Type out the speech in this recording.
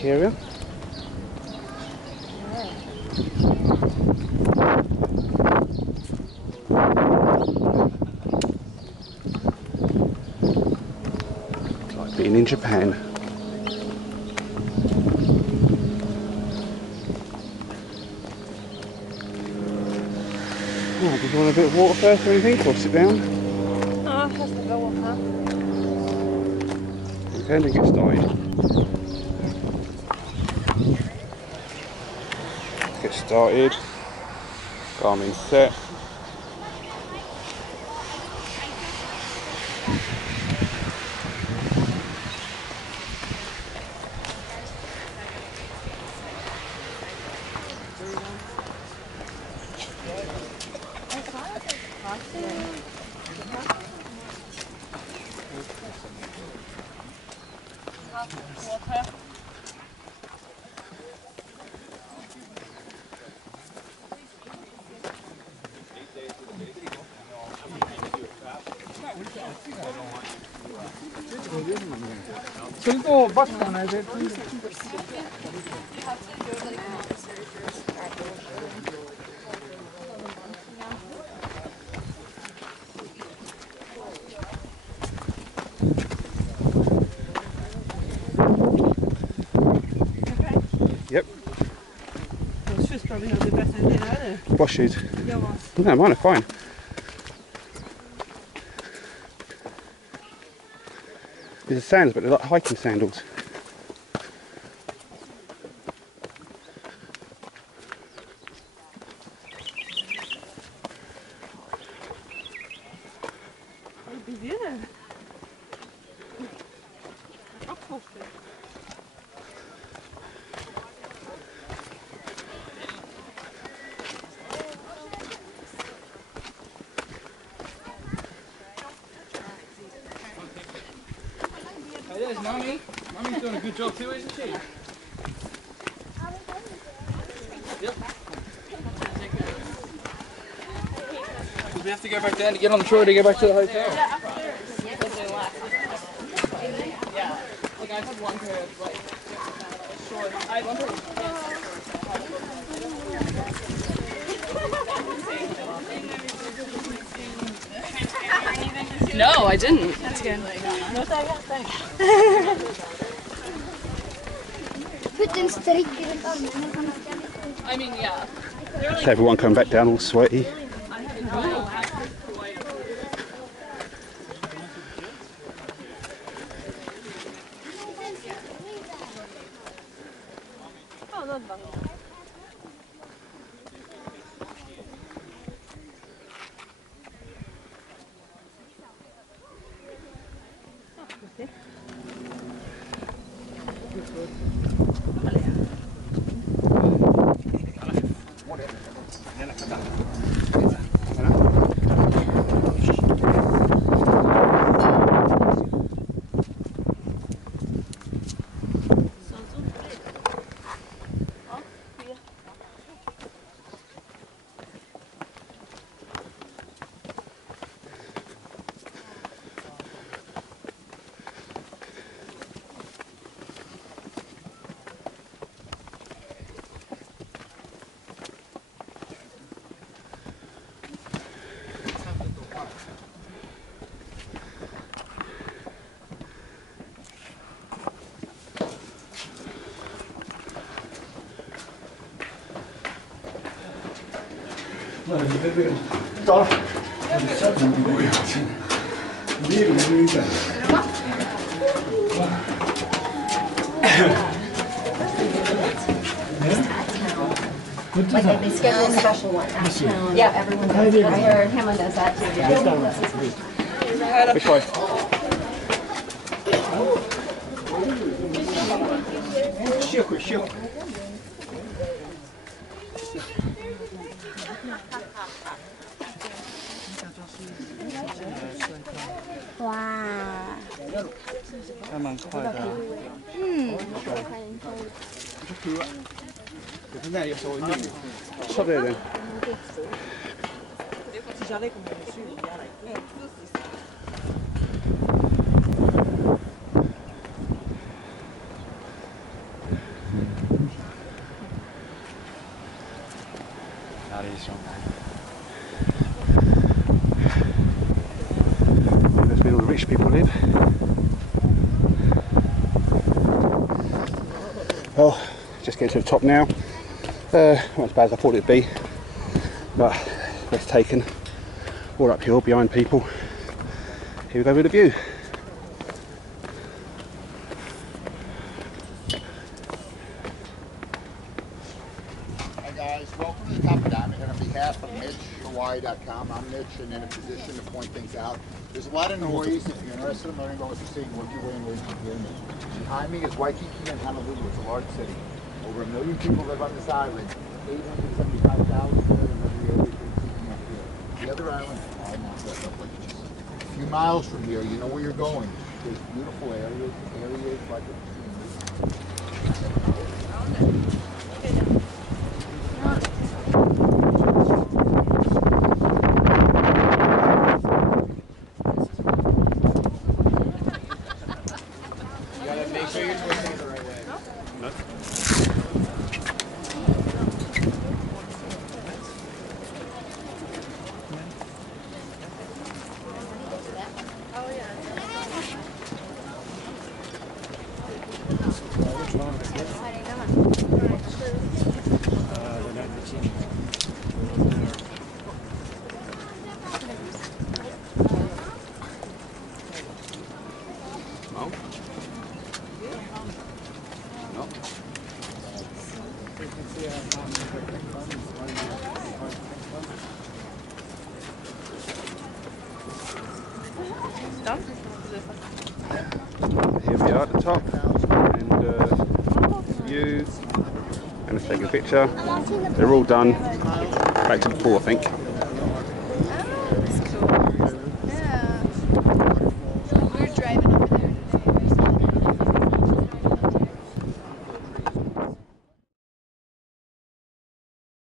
picnic area. It's like being in Japan. Oh, did you want a bit of water first or anything, or sit down? No, let's go water. Okay, then get started. Get started. Garmin set. Water. 그리고 버스 하나 돼. Yep. Well, Swiss probably not the best idea, are they? Washes. Yeah, well. No, mine are fine. These are sandals, but they're like hiking sandals. Vad blir det? Rockhopping. Hey, there's Mummy. Mummy's doing a good job too, isn't she? Yep. We have to go back down to get on the trolley to go back to the hotel. Yeah. Like I've had one pair of like short. I had one pair of pants. No, I didn't. That's good. No, thanks. Put in streak runt armen. I mean, yeah. So everyone coming back down all sweaty. Oh, not bad. Like they schedule a special one at town. Yeah, everyone does. That's where Hamlin does that too. Yeah. Which way? Wow. 还蛮快的。现在有时候会腻。 Stop there then. rich people live. Well, just getting to the top now. Not as bad as I thought it'd be, but it's taken. All uphill behind people. Here we go with the view. Hi guys, welcome to the Top of Diamond. And on behalf of MitchHawaii.com, I'm Mitch and in a position to point things out. There's a lot of noise. If you're interested in learning about what you're seeing, work your way and raise your hand. Behind me is Waikiki and Honolulu. It's a large city. Over 1 million people live on this island. 875,000 live in every area. The other islands are not set up like just a few miles from here. You know where you're going. There's beautiful areas like Here we are at the top, and view, and let's take a picture. They're all done. Back to the pool, I think.